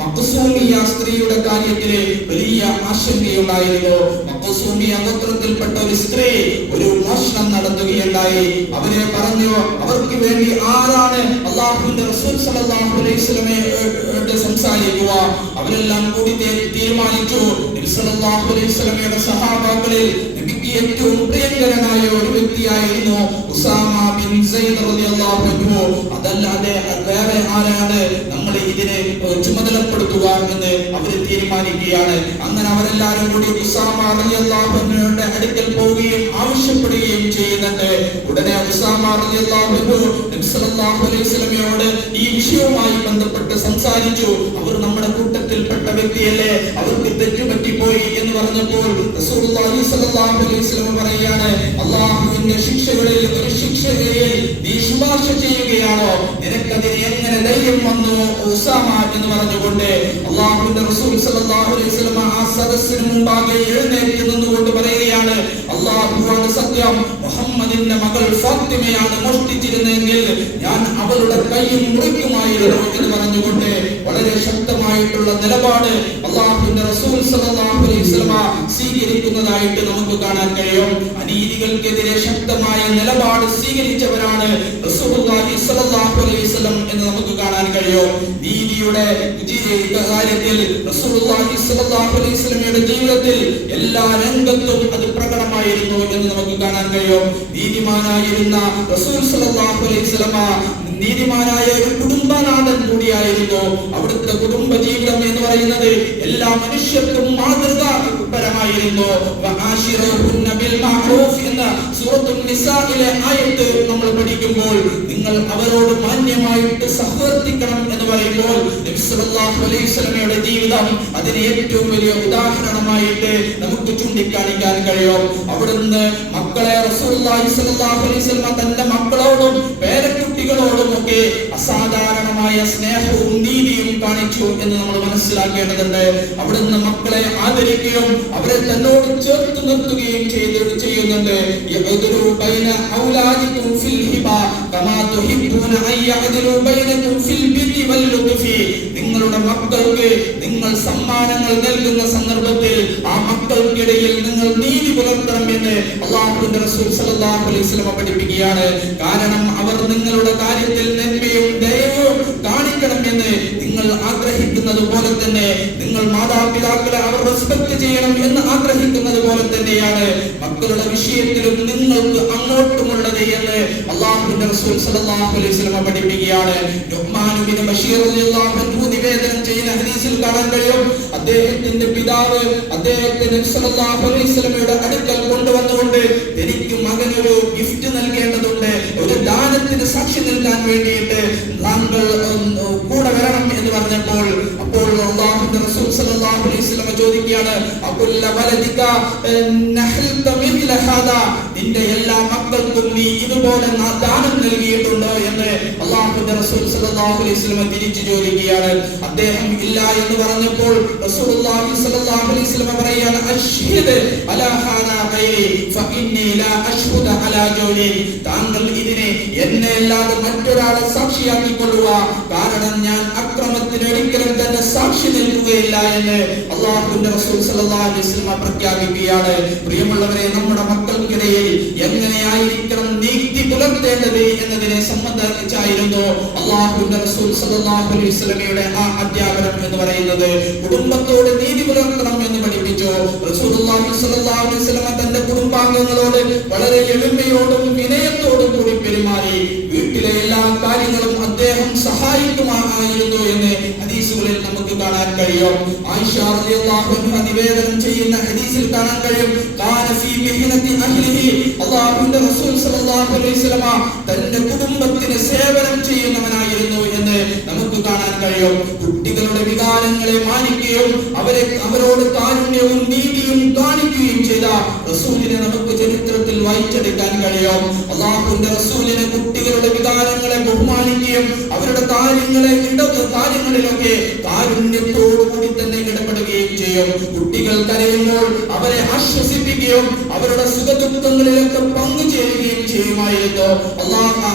മഖ്സൂമിയ സ്ത്രീയുടെ കാര്യത്തിൽ വലിയ ആശങ്കയുണ്ടായിരുന്നു. മഖ്സൂമിയ ഗോത്രത്തിൽപ്പെട്ട ഒരു സ്ത്രീ ഒരു മോഷണം നടത്തുകയുണ്ടായി. അവരെ പറഞ്ഞു, അവർക്ക് വേണ്ടി ആരാണ് അല്ലാഹുവിന്റെ റസൂൽ സല്ലല്ലാഹു അലൈഹി വസല്ലമയോട് സംസാരിക്കുക? അവരെല്ലാം കൂടി തീരുമാനിച്ചു, നബി സല്ലല്ലാഹു അലൈഹി വസല്ലമയുടെ സഹാബാക്കളിൽ നബിക്ക് ഏറ്റവും പ്രിയങ്കരനായ ഒരു വ്യക്തിയായിരുന്നു ഉസാമ ബിൻ സയ്യിദ് റളിയല്ലാഹു അൻഹു. അതല്ലാതെ വേറെ ആരാണ് നമ്മൾ ഇതിനെ ചുമതലപ്പെടുത്തുക എന്ന് അവർ തീരുമാനിക്കുകയാണ്. അങ്ങനെ അവരെല്ലാവരും കൂടി ഉസാമ റളിയല്ലാഹു അൻഹുവിന്റെ അടുക്കൽ പോവുകയും ആവശ്യപ്പെടുകയും ചെയ്യുന്നുണ്ട്. ഉടനെ ഉസാമ റളിയല്ലാഹു അൻഹു നബി സല്ലല്ലാഹു അലൈഹി വസല്ലമയോട് ഈ വിഷയവുമായി ബന്ധപ്പെട്ട് സംസാരിച്ചു. അവർ നമ്മുടെ കൂട്ടത്തിൽപ്പെട്ട വ്യക്തിയല്ലേ, അവർക്ക് തെറ്റുപറ്റിപ്പോയി എന്ന് പറഞ്ഞപ്പോൾ റസൂലുള്ളാഹി സ്വല്ലല്ലാഹു അലൈഹി വസല്ലം പറയുകയാണ്, അല്ലാഹുവിന്റെ ശിക്ഷകളിൽ ഒരു ശിക്ഷയെ നീ ശുപാർശ ചെയ്യുകയാണോ? നിനക്കതിന് എങ്ങനെ ധൈര്യം വന്നു ഉസാമ എന്ന് പറഞ്ഞുകൊണ്ട് അല്ലാഹുവിന്റെ റസൂൽ സല്ലല്ലാഹു അലൈഹി വസല്ലം ആ സദസ്സിന് മുമ്പാകെ എഴുന്നേറ്റ് നിന്നുകൊണ്ട് പറയുകയാണ്, അല്ലാഹുവാണ് സത്യം, മുഹമ്മദിന്റെ മകൾ ഫാത്തിമയാണ് മോഷ്ടിച്ചിരുന്നെങ്കിൽ ഞാൻ അവളുടെ കൈ മുറിക്കുമായിരുന്നു എന്ന് പറഞ്ഞുകൊണ്ട് വളരെ ശക്തമായിട്ടുള്ള നിലപാട് അല്ലാഹുവിന്റെ റസൂൽ സല്ലല്ലാഹു അലൈഹി വസല്ലം സ്വീകരിക്കുന്നതായിട്ട് നമുക്ക് കാണാൻ കഴിയും. അനീതികൾക്കെതിരെ ശക്തമായ നിലപാട് സ്വീകരിച്ചവരാണ് റസൂലുള്ളാഹി സ്വല്ലല്ലാഹു അലൈഹി വസല്ലം എന്ന് നമുക്ക് കാണാൻ കഴിയും. നീതിയുടെ കാര്യത്തിൽ റസൂലുള്ളാഹി സ്വല്ലല്ലാഹു അലൈഹി വസല്ലമയുടെ ജീവിതത്തിൽ എല്ലാ രംഗത്തും അത് പ്രകടമായിരുന്നു എന്ന് നമുക്ക് കാണാൻ കഴിയും. നീതിമാനായിരുന്ന റസൂൽ സല്ലല്ലാഹു അലൈഹി വസല്ലം നീതിമാനായ ഒരു കുടുംബനാഥൻ കൂടിയായിരുന്നു. അവിടുത്തെ കുടുംബ ജീവിതം എന്ന് പറയുന്നത് എല്ലാ മനുഷ്യർക്കും മാതൃകാപരമായിരുന്നു. വആശിറൂഹുന്ന ബിൽ ബിൽ മഅറൂഫ് എന്ന സൂറത്തുൻ നിസായിലെ ആയത്ത് നമ്മൾ പഠിക്കുമ്പോൾ നിങ്ങൾ അവരോട് മാന്യമായിട്ട് സഹവർത്തിക്കണം എന്ന് പറയുമ്പോൾ നബി സല്ലല്ലാഹു അലൈഹി വസല്ലമയുടെ ജീവിതം അതിന് ഏറ്റവും വലിയ ഉദാഹരണമായിട്ട് നമുക്ക് ചൂണ്ടിക്കാണിക്കാൻ കഴിയും. അവിടുന്ന് മക്കളെ റസൂലുള്ളാഹി സ്വല്ലല്ലാഹു അലൈഹി വസല്ലമ തന്റെ മക്കളോടും പേരക്കുട്ടികളോടും ഒക്കെ അസാധാരണമായ സ്നേഹവും നീതിയും കാണിച്ചു എന്ന് നമ്മൾ മനസ്സിലാക്കേണ്ടതുണ്ട്. അവിടുന്ന് മക്കളെ ആദരിക്കുകയും അവരെ തന്നോട് ചേർത്ത് നിർത്തുകയും ചെയ്യുന്നുണ്ട്. യഅ്ദിലു ബൈന ഔലാദികും ഫിൽ ഹിബ കമാ തുഹിബ്ബൂന അൻ യഅ്ദിലു ബൈനകും ഫിൽ ബിരി വൽ ലുത്ഫി. നിങ്ങളുടെ മക്കൾക്ക് നിങ്ങൾ സമ്മാനങ്ങൾ നൽകുന്ന സന്ദർഭത്തിൽ ആ മക്കൾക്കിടയിൽ നിങ്ങൾ നീതി പുലർത്തണം എന്ന് അല്ലാഹുവിന്റെ റസൂൽ സല്ലല്ലാഹു അലൈഹി വസല്ലം പഠിപ്പിക്കുകയാണ്. കാരണം അവർ നിങ്ങളുടെ കാര്യത്തിൽ നന്മയും ദയവും കാണിക്കണം എന്ന് നിങ്ങൾ ആഗ്രഹിക്കുന്നത് പോലെ തന്നെ, നിങ്ങൾ മാതാപിതാക്കളെ അവർ റെസ്പെക്ട് ചെയ്യണം എന്ന് ആഗ്രഹിക്കുന്നത് പോലെ തന്നെയാണ് മക്കളുടെ വിഷയത്തിലും നിങ്ങൾക്ക് അങ്ങോട്ടുമുള്ളത് എന്ന് അല്ലാഹുവിന്റെ റസൂൽ സല്ലല്ലാഹു അലൈഹി വസല്ലം പഠിപ്പിക്കുകയാണ്. നുഅ്മാൻ ഇബ്നു ബശീർ റളിയല്ലാഹു അൻഹു നിവേദനം ചെയ്യുന്ന ഹദീസിൽ കാണാൻ കഴിയും, അദ്ദേഹത്തിന്റെ പിതാവ് അദ്ദേഹത്തെ നബി സല്ലല്ലാഹു അലൈഹി വസല്ലമയുടെ അടുക്കൽ കൊണ്ടുവന്നുകൊണ്ട് എനിക്ക് മകനൊരു ഗിഫ്റ്റ് നൽകേണ്ടതുണ്ട്, ഒരു ദാനത്തിന് സാക്ഷി നിൽക്കാൻ വേണ്ടിയിട്ട് താങ്കൾ കൂടെ വരണം എന്ന് പറഞ്ഞപ്പോൾ അപ്പോൾ അല്ലാഹുവിന്റെ റസൂൽ സല്ലല്ലാഹു അലൈഹി വസല്ലം ചോദിക്കുകയാണ്, അഖുല്ല വലദിക നഹൽത മിത്ല ഹാദാ, നിന്റെ എല്ലാ മക്കൾക്കും നീ ഇതുപോലെ ദാനം നൽകിയിട്ടുണ്ടോ എന്ന് അല്ലാഹുവിന്റെ റസൂൽ സല്ലല്ലാഹു അലൈഹി വസല്ലം തിരിച്ചു ചോദിക്കുകയാണ്. അദ്ദേഹം ഇല്ല എന്ന് പറഞ്ഞപ്പോൾ റസൂലുള്ളാഹി സല്ലല്ലാഹു അലൈഹി വസല്ലം പറയുകയാണ്, അശ്ഹദ് അലാ ഹാദാ ഗൈരി ഫഇന്നി ലാ അശ്ഹദു അലാ ജൗരി, താങ്കൾ ഇതിനെ എന്നെ അല്ലാതെ മറ്റൊരാളെ സാക്ഷിയാക്കിക്കൊള്ളുക, കാരണം ഞാൻ അക്രമത്തിന് ഒരിക്കലും തന്നെ സാക്ഷി നിൽക്കുകയില്ല എന്ന് അല്ലാഹുവിന്റെ റസൂൽ സല്ലല്ലാഹു അലൈഹി വസല്ലം പ്രഖ്യാപിക്കുകയാണ്. പ്രിയമുള്ളവരെ, നമ്മുടെ മക്കൾക്കിടയിൽ എങ്ങനെയായിരിക്കണം നീതി പുലർത്തേണ്ടത് എന്നതിനെ സംബന്ധിച്ചായിരുന്നു അല്ലാഹുവിന്റെ റസൂൽ സല്ലല്ലാഹു അലൈഹി വസല്ലമയുടെ ആ അധ്യാപനം എന്ന് പറയുന്നത്. കുടുംബത്തോട് നീതി പുലർത്തണം എന്ന് പഠിപ്പിച്ചു. റസൂലുള്ളാഹി സ്വല്ലല്ലാഹു അലൈഹി വസല്ലം തന്റെ കുടുംബാംഗങ്ങളോട് വളരെ എളിമയോടും വിനയത്തോടും കൂടി പെരുമാറി. വീട്ടിലെ എല്ലാ കാര്യങ്ങളും അദ്ദേഹം സഹായിക്കുമായിരുന്നു എന്ന് ഹദീസുകളിൽ നമുക്ക് കാണാൻ കഴിയും. ആയിഷ റളിയല്ലാഹു അൻഹ നിവേദനം ചെയ്യുന്ന ഹദീസിൽ കാണാൻ കഴിയും, കാന ഫീ മിഹ്നതി അഹ്ലിഹി, അല്ലാഹുവിന്റെ റസൂൽ സല്ലല്ലാഹു അലൈഹി വസല്ലം തന്റെ കുടുംബത്തിന് സേവനം ചെയ്യുന്നവനായിരുന്നു എന്ന് നമുക്ക് കാണാൻ കഴിയും. കുട്ടികളുടെ വികാരങ്ങളെ മാനിക്കുകയും അവരോട് കാരുണ്യവും നീതിയും കാണിക്കുകയും ചെയ്ത റസൂലിനെ നമുക്ക് ചരിത്രത്തിൽ വായിച്ചെടുക്കാൻ കഴിയും. അല്ലാഹുവിന്റെ റസൂലിനെ കുട്ടികളുടെ വികാരങ്ങളെ ബഹുമാനിക്കുകയും അവരുടെ കാര്യങ്ങളിലൊക്കെ കാരുണ്യത്തോടുകൂടി തന്നെ ഇടപെടുകയും ചെയ്യും. കുട്ടികൾ കരയുമ്പോൾ അവരെ ആശ്വസിപ്പിക്കുകയും അവരുടെ സുഖദുഃഖങ്ങളിലൊക്കെ പങ്കുചേരുകയും ചെയ്യുമായിരുന്നു.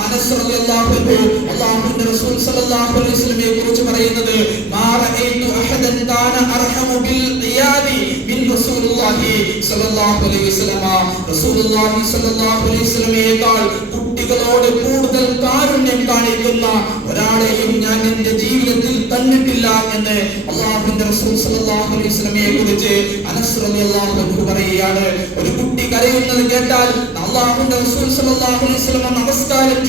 അനസ് റളിയല്ലാഹു അൻഹു അല്ലാഹുവിന്റെ റസൂൽ സല്ലല്ലാഹു അലൈഹി വസല്ലമയെ കുറിച്ച് പറയുന്നത്, മാ റഅയ്തു അഹദൻ കാന അർഹമു ബിൽ ഖിയാദി മിൻ റസൂലുള്ളാഹി സല്ലല്ലാഹു അലൈഹി വസല്ലം, റസൂലുള്ളാഹി സല്ലല്ലാഹു അലൈഹി വസല്ലമയേക്കാൾ കുട്ടികളോട് കൂടുതൽ കാരുണ്യം കാണിക്കുന്ന ഒരാളെയും ഞാൻ എന്റെ ജീവിതത്തിൽ കണ്ടിട്ടില്ല എന്ന് അല്ലാഹുവിന്റെ റസൂൽ സല്ലല്ലാഹു അലൈഹി വസല്ലമയെ കുറിച്ച് അനസ് റളിയല്ലാഹു അൻഹു പറയുകയാണ്. ഒരു കുട്ടി കരയുന്നത് കേട്ടാൽ അല്ലാഹുവിന്റെ റസൂൽ സല്ലല്ലാഹു അലൈഹി വസല്ലം നമസ്കാരം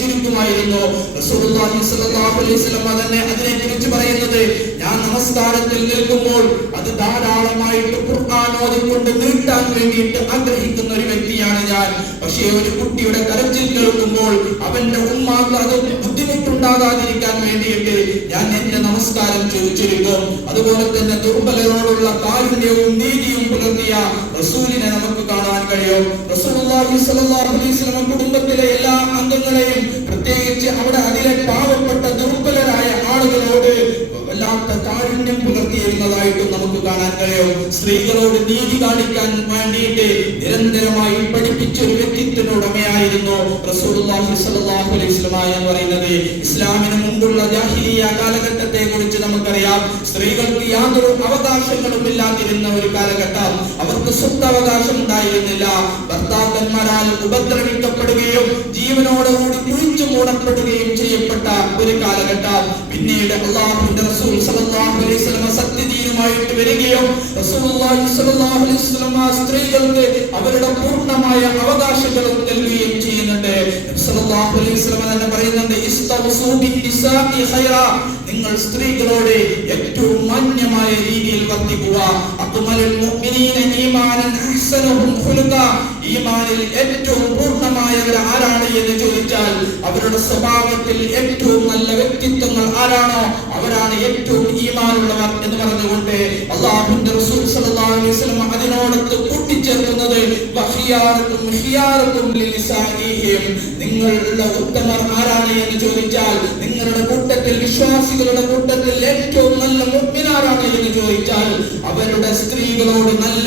ചുരുക്കുമായിരുന്നു. റസൂലുള്ളാഹി സല്ലല്ലാഹു അലൈഹി വസല്ലം തന്നെ അതിനെക്കുറിച്ച് പറയുന്നത്, ഞാൻ നമസ്കാരത്തിൽ നിൽക്കുമ്പോൾ അത് ധാരാളമായിട്ട് ഖുർആൻ ഓതിക്കൊണ്ട് നീട്ടാൻ വേണ്ടിയിട്ട് ആഗ്രഹിക്കുന്ന ഒരു വ്യക്തിയാണ് ഞാൻ. പക്ഷേ ഒരു കുട്ടിയുടെ കരച്ചിൽ കേൾക്കുമ്പോൾ അവന്റെ ഉമ്മാക്ക് അത് ബുദ്ധിമുട്ടുണ്ടാകാതിരിക്കാൻ വേണ്ടിയിട്ട് ഞാൻ എന്റെ നമസ്കാരം ചുരുക്കും. അതുപോലെ തന്നെ ദുർബലരോടുള്ള കാരുണ്യവും നീതിയും പുലർത്തിയ റസൂലിനെ നമുക്ക് കാണാൻ കഴിയും. റസൂലുള്ളാഹി സ്വല്ലല്ലാഹു അലൈഹി വസല്ലം കുടുംബത്തിലെ എല്ലാ അംഗങ്ങളെയും, പ്രത്യേകിച്ച് അവിടെ അതിലെ പാവപ്പെട്ട ദുർബലരായ ആളുകളോട് വല്ലാത്ത കാരുണ്യം പുലർത്തിയിരുന്നതായിട്ടും നമുക്ക് കാണാൻ കഴിയും. സ്ത്രീകളോട് നീതി കാണിക്കാൻ വേണ്ടിയിട്ട് നിരന്തരമായി പഠിപ്പിച്ച ഒരു വ്യക്തിത്വനുടമയായിരുന്നു റസൂലുള്ളാഹി സ്വല്ലല്ലാഹു അലൈഹി വസല്ലം എന്ന് പറയുന്നത്. ഇസ്ലാമിന് മുമ്പുള്ള ജാഹിലിയ്യ കാലഘട്ടത്തെ കുറിച്ച് നമുക്കറിയാം. സ്ത്രീകൾക്ക് യാതൊരു അവകാശങ്ങളും ഇല്ലാതിരുന്ന ഒരു കാലഘട്ടം. അവർക്ക് സ്വത്തവകാശം ഉണ്ടായിരുന്നില്ല. ഭർത്താക്കന്മാരാൽ ഉപദ്രവിക്കപ്പെടുകയും ജീവനോടുകൂടി കുഴിച്ചു മൂടപ്പെടുകയും ചെയ്യപ്പെട്ട ഒരു കാലഘട്ടം. പിന്നീട് അല്ലാഹുവിന്റെ റസൂൽ സല്ലല്ലാഹു അലൈഹി വസല്ലം സത്യദീനുമായിട്ട് വരികയും റസൂലുള്ളാഹി സ്വല്ലല്ലാഹു അലൈഹി വസല്ലം സ്ത്രീകൾക്ക് അവരുടെ പൂർണ്ണമായ അവകാശങ്ങളും നൽകുകയും ചെയ്യുന്നുണ്ട്. സല്ലല്ലാഹു അലൈഹി വസല്ലം തന്നെ പറയുന്നുണ്ട്, ഇസ്തഗ്സൂ ബിൻ നിസാഇ ഖൈറ, നിങ്ങൾ സ്ത്രീകളോട് ഏറ്റവും മാന്യമായ രീതിയിൽ വർത്തിക്കുക. അക്മലുൽ മുഅ്മിനീന ഈമാനൻ അഹ്സനുഹും ഖുലുഖ. ഈമാനിൽ ഏറ്റവും പൂർണ്ണമായവർ ആരാണ് എന്ന് ചോദിച്ചാൽ അവരുടെ സ്വഭാവത്തിൽ ഏറ്റവും നല്ല വ്യക്തിത്വങ്ങൾ ആരാണോ അവരാണ് ഏറ്റവും ഈമാനുള്ളവർ എന്ന് പറഞ്ഞുകൊണ്ട് അല്ലാഹുവിന്റെ റസൂൽ സല്ലല്ലാഹു അലൈഹി വസല്ലം അതിനോടൊത്ത് കൂട്ടിച്ചേർക്കുന്നത് വഖിയാറത്തും ഖിയാറത്തും ലിലിസാനിഹിം. നിങ്ങളുടെ ഉത്തമർ ആരാണ് എന്ന് ചോദിച്ചാൽ നിങ്ങളുടെ കൂട്ടത്തിൽ വിശ്വാസികളുടെ കൂട്ടത്തിൽ ഏറ്റവും നല്ല മുഅ്മിനാരാണ് എന്ന് ചോദിച്ചാൽ അവരുടെ സ്ത്രീകളോട് നല്ല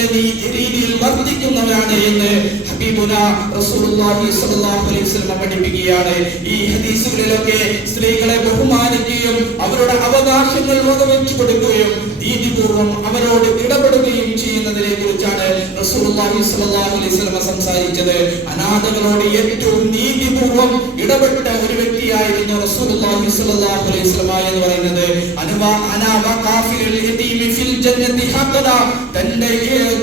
രീതിയിൽ വർത്തിക്കുന്നവരാണ് എന്ന് ഹബീബുന റസൂലുള്ളാഹി സ്വല്ലല്ലാഹു അലൈഹി വസല്ലം പഠിപ്പിക്കുകയാണ്. ഈ ഹദീസുകളിലൊക്കെ സ്ത്രീകളെ ബഹുമാനിക്കുകയും അവരുടെ അവകാശങ്ങൾ വകവെച്ചു കൊടുക്കുകയും നീതിപൂർവം അവരോട് ഇടപെടുകയും ചെയ്യുന്നതിനെ കുറിച്ചാണ് റസൂലുള്ളാഹി സ്വല്ലല്ലാഹു അലൈഹി വസല്ലം സംസാരിച്ചത്. അനാഥകളോട് ഏറ്റവും നീതിപൂർവം ഇടപെട്ട ഒരു വ്യക്തിയായിരുന്നു റസൂലുള്ളാഹി സ്വല്ലല്ലാഹു അലൈഹി വസല്ലം എന്ന് പറയുന്നത്. തന്റെ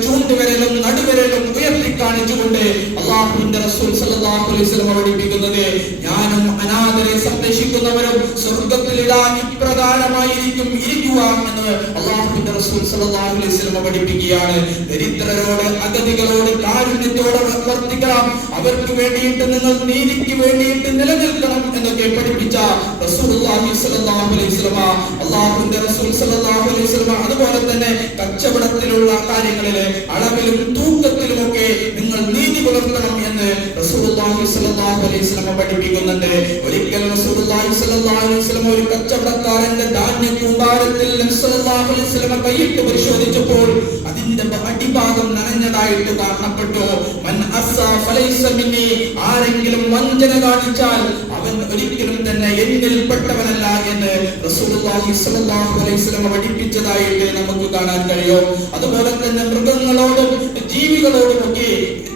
ചൂണ്ടുവിരലും നടുവിരലും ഉയർത്തി കാണിച്ചുകൊണ്ട് അല്ലാഹുവിന്റെ റസൂൽ സല്ലല്ലാഹു അലൈഹി വസല്ലം പഠിപ്പിക്കുന്നത് ഞാനും അനാഥരെ സംരക്ഷിക്കുന്നവരും സ്വർഗ്ഗത്തിൽ ഇപ്രകാരമായിരിക്കും ഇരിക്കുക എന്ന് അല്ലാഹുവിന്റെ റസൂൽ സല്ലല്ലാഹു അലൈഹി വസല്ലം പഠിപ്പിക്കുകയാണ്. ദരിദ്രരോട് അഗതികളോട് കാരുണ്യത്തോടെ വർത്തിക്കണം, അവർക്ക് വേണ്ടിയിട്ട് നിങ്ങൾ നീതിക്ക് വേണ്ടിയിട്ട് നിലനിൽക്കണം എന്നൊക്കെ പഠിപ്പിച്ച റസൂലുള്ളാഹി സ്വല്ലല്ലാഹു അലൈഹി വസല്ലം അല്ലാഹുവിന്റെ റസൂൽ സല്ലല്ലാഹു അലൈഹി വസല്ലം അതുപോലെ തന്നെ കച്ചവടത്തിലുള്ള കാര്യങ്ങളിലെ അളവിലും തൂക്കത്തിലുമൊക്കെ നിങ്ങൾ നീതി പുലർത്തണം എന്ന് റസൂലുള്ളാഹി സ്വല്ലല്ലാഹു അലൈഹി വസല്ലം പഠിപ്പിക്കുന്നുണ്ട്. ഒരിക്കൽ റസൂലുള്ളാഹി സ്വല്ലല്ലാഹു അലൈഹി വസല്ലം ഒരു കച്ചവടക്കാരന്റെ ധാന്യ കൂമ്പാരത്തിൽ നബി സല്ലല്ലാഹു അലൈഹി വസല്ലം കൈയിട്ട് പരിശോധിച്ചപ്പോൾ അതിന്റെ അടിഭാഗം നനഞ്ഞതായിട്ട് കാണപ്പെട്ടു. മൻ അസ്സാ ഫലൈസ മിന്നി, ആരെങ്കിലും വഞ്ചന കാണിച്ചാൽ അവൻ ഒരിക്കലും തന്നെ എന്നിൽ പെട്ടവനല്ല എന്ന് റസൂലുള്ളാഹി സ്വല്ലല്ലാഹു അലൈഹി വസല്ലം പഠിപ്പിച്ചതായിട്ട് നമുക്ക് കാണാൻ കഴിയും. അതുപോലെ തന്നെ മൃഗങ്ങളോടും ജീവികളോടുമൊക്കെ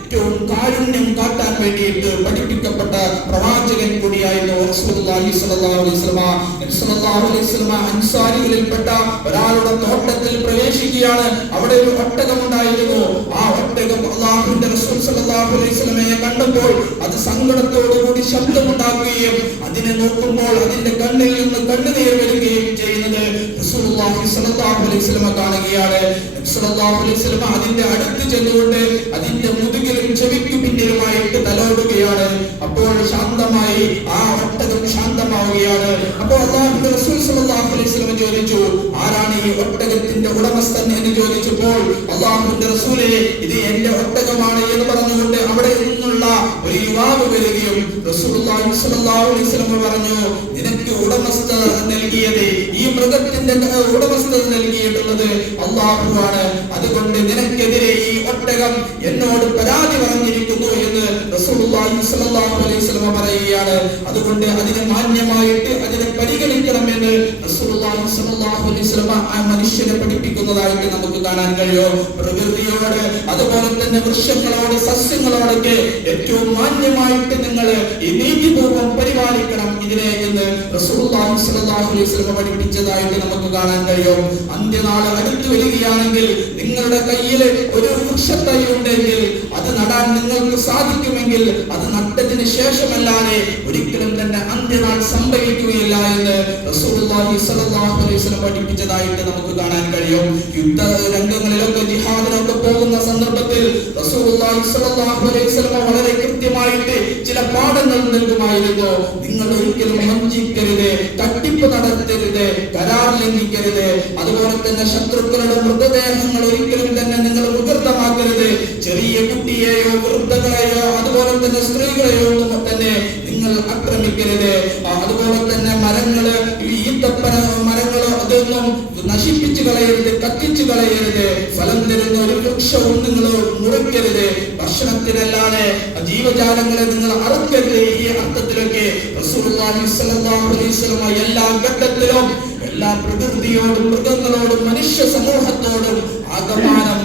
ഏറ്റവും കാരുണ്യം കാട്ടാൻ വേണ്ടിയിട്ട് പഠിപ്പിക്കപ്പെട്ട പ്രവാചകൻ കൂടിയായിരുന്നു റസൂലുള്ളാഹി സ്വല്ലല്ലാഹു അലൈഹി വസല്ലം. നബി സല്ലല്ലാഹു അലൈഹി വസല്ലം അൻസാരികളിൽപ്പെട്ട ഒരാളുടെ തോട്ടത്തിൽ പ്രവേശിക്കുകയാണ്. അവിടെ ഒരു ഒട്ടകം ഉണ്ടായിരുന്നു. ആ ഒട്ടകം അല്ലാഹുവിന്റെ റസൂൽ സല്ലല്ലാഹു അലൈഹി വസല്ലമയെ കണ്ടപ്പോൾ അത് സങ്കടത്തോടുകൂടി ശബ്ദമുണ്ടാക്കുകയും അതിനെ നോക്കുമ്പോൾ അതിന്റെ കണ്ണിൽ നിന്ന് കണ്ണുനീർ വരികയും ചെയ്യുന്നത് റസൂലുള്ളാഹി സ്വല്ലല്ലാഹു അലൈഹി വസല്ലം കാണുകയാണ്. നബി സല്ലല്ലാഹു അലൈഹി വസല്ലം അതിന്റെ അടുത്ത് ചെന്നുകൊണ്ട് അതിന്റെ മുതുകിലും ചെവിക്ക് പിന്നിലുമായിട്ട് തലോടുകയാണ്. അപ്പോൾ ശാന്തമായി ആ ഒട്ടകം ശാന്തമാവുകയാണ്. അപ്പോൾ അല്ലാഹുവിന്റെ റസൂൽ സല്ലല്ലാഹു അലൈഹി വസല്ലം ചോദിച്ചു, ആരാണ് ഈ ഒട്ടകത്തിന്റെ ഉടമസ്ഥൻ എന്ന് ചോദിച്ചപ്പോൾ അല്ലാഹുവിന്റെ റസൂലേ ഇത് എന്റെ ഒട്ടകമാണ് എന്ന് പറഞ്ഞുകൊണ്ട് അവിടെ നിന്നുള്ള ഒരു യുവാവ് വരികയും റസൂലുള്ളാഹി സ്വല്ലല്ലാഹു അലൈഹി വസല്ലം പറഞ്ഞു, നിനക്ക് ഉടമസ്ഥത നൽകിയത് ഈ മൃഗത്തിന്റെ ഉടമസ്ഥത നൽകിയിട്ടുള്ളത് അല്ലാഹുവാണ്. അതുകൊണ്ട് നിനക്കെതിരെ ഈ ഒട്ടകം എന്നോട് പരാതി പറഞ്ഞിരിക്കുന്നു എന്ന് റസൂലുള്ളാഹി സ്വല്ലല്ലാഹു അലൈഹി വസല്ലം പറയുകയാണ്. അതുകൊണ്ട് അതിനെ മാന്യമായിട്ട് അതിനെ പരിഗണിക്കണം എന്ന് റസൂലുള്ളാഹി സ്വല്ലല്ലാഹു അലൈഹി വസല്ലം ആ മനുഷ്യനെ പഠിപ്പിക്കുന്നതായിട്ട് നമുക്ക് കാണാൻ കഴിയും. പ്രകൃതിയോട് അതുപോലെ തന്നെ വൃക്ഷങ്ങളോട് സസ്യങ്ങളോടൊക്കെ ഏറ്റവും മാന്യമായിട്ട് നിങ്ങൾ ഈ നീതിപൂർവ്വം പരിപാലിക്കണം ഇതിനെ എന്ന് റസൂലുള്ളാഹി സ്വല്ലല്ലാഹു അലൈഹി വസല്ലം പഠിപ്പിച്ചതായിട്ട് നമുക്ക് കാണാൻ കഴിയും. അന്ത്യനാൾ അടുത്തു വരികയാണെങ്കിൽ നിങ്ങളുടെ കയ്യിൽ ഒരു വൃക്ഷത്തൈ ഉണ്ടെങ്കിൽ അത് നടാൻ നിങ്ങൾക്ക് സാധിക്കുമെങ്കിൽ അത് നട്ടതിന് ശേഷമല്ലാതെ ഒരിക്കലും തന്നെ അന്ത്യനാൾ സംഭവിക്കുകയില്ല എന്ന് റസൂലുള്ളാഹി സ്വല്ലല്ലാഹു അലൈഹി വസല്ലം പഠിപ്പിച്ചതായിട്ട് നമുക്ക് കാണാൻ കഴിയും. യുദ്ധ രംഗങ്ങളിലൊക്കെ ജിഹാദിനൊക്കെ പോകുന്ന സന്ദർഭത്തിൽ റസൂലുള്ളാഹി സ്വല്ലല്ലാഹു അലൈഹി വസല്ലം വളരെ കൃത്യമായിട്ട് ചില പാഠങ്ങൾ നൽകുമായിരുന്നു. നിങ്ങൾ ഒരിക്കലും വഞ്ചിക്കരുത്, തട്ടിപ്പ് നടത്തരുത്, കരാർ ലംഘിക്കരുത്, അതുപോലെ തന്നെ ശത്രുക്കളുടെ മൃതദേഹങ്ങൾ ഒരിക്കലും തന്നെ നിങ്ങൾ വികൃതമാക്കരുത്, ചെറിയ കുട്ടിയെയോ വൃദ്ധകളെയോ അതുപോലെ തന്നെ സ്ത്രീകളെയോ ഒന്നും തന്നെ നിങ്ങൾ ആക്രമിക്കരുത്, അതുപോലെ തന്നെ മരങ്ങള് ഈത്തപ്പന മരങ്ങളോ അതൊന്നും നശിപ്പിച്ചു കളയരുത്, കത്തിച്ചു കളയരുത്, ഫലം തരുന്ന ഒരു വൃക്ഷവും നിങ്ങൾ മുറിക്കരുത്, ഭക്ഷണത്തിനല്ലാതെ ജീവജാലങ്ങളെ നിങ്ങൾ അറുക്കരുത്. ഈ അർത്ഥത്തിലൊക്കെ റസൂലുള്ളാഹി സ്വല്ലല്ലാഹു അലൈഹി വസല്ലം എല്ലാ ഘട്ടത്തിലും എല്ലാ പ്രകൃതിയോടും മൃഗങ്ങളോടും മനുഷ്യ സമൂഹത്തോടും ആകമാനം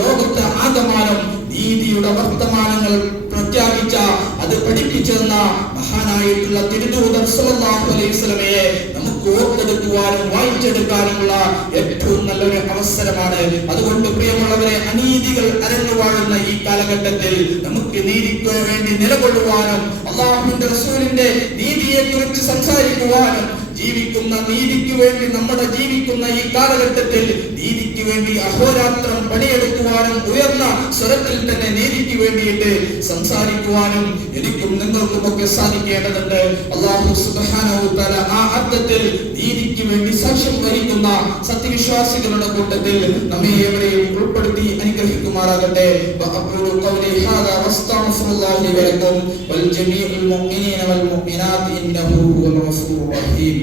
ലോകത്തെ ആകമാനം നീതിയുടെ വർത്തമാനങ്ങൾ പ്രഖ്യാപിച്ച അത് പഠിപ്പിച്ചെന്ന മഹാനായിട്ടുള്ള തിരുദൂതർ സ്വല്ലല്ലാഹു അലൈഹി വസല്ലമയെ നമുക്ക് ഓർത്തെടുക്കുവാനും വായിച്ചെടുക്കാനുമുള്ള ഏറ്റവും നല്ലൊരു അവസരമാണ്. അതുകൊണ്ട് പ്രിയമുള്ളവരെ, അനീതികൾ അരങ്ങുവാഴുന്ന ഈ കാലഘട്ടത്തിൽ നമുക്ക് നീതിക്ക് വേണ്ടി നിലകൊള്ളുവാനും അല്ലാഹുവിന്റെ റസൂലിന്റെ നീതിയെ കുറിച്ച് സംസാരിക്കുവാനും ജീവിക്കുന്ന നീതിക്ക് വേണ്ടി നമ്മുടെ ജീവിക്കുന്ന ഈ കാലഘട്ടത്തിൽ നീതിക്ക് വേണ്ടി അഹോരാത്രം പണിയെടുക്കുവാനും ഉയർന്ന സ്വരത്തിൽ തന്നെ നീതിക്ക് വേണ്ടിയിട്ട് സംസാരിക്കുവാനും എനിക്കും നിങ്ങൾക്കുമൊക്കെ സാധിക്കേണ്ടതുണ്ട്. അല്ലാഹു സുബ്ഹാനഹു തആല ആ അർത്ഥത്തിൽ നീതിക്ക് വേണ്ടി സാക്ഷ്യം വഹിക്കുന്ന സത്യവിശ്വാസികളുടെ കൂട്ടത്തിൽ നമ്മെ ഏവരെയും ഉൾപ്പെടുത്തി അനുഗ്രഹിക്കുമാറാകട്ടെ. വഅഖൂലു ഖൗലി ഹാദാ വസ്തഗ്ഫിറുല്ലാഹി ലി വലക്കും വൽ ജമീഉൽ മുഅ്മിനീന വൽ മുഅ്മിനാത്ത് ഇന്നഹു ഹുവൽ ഗഫൂറുർ റഹീം.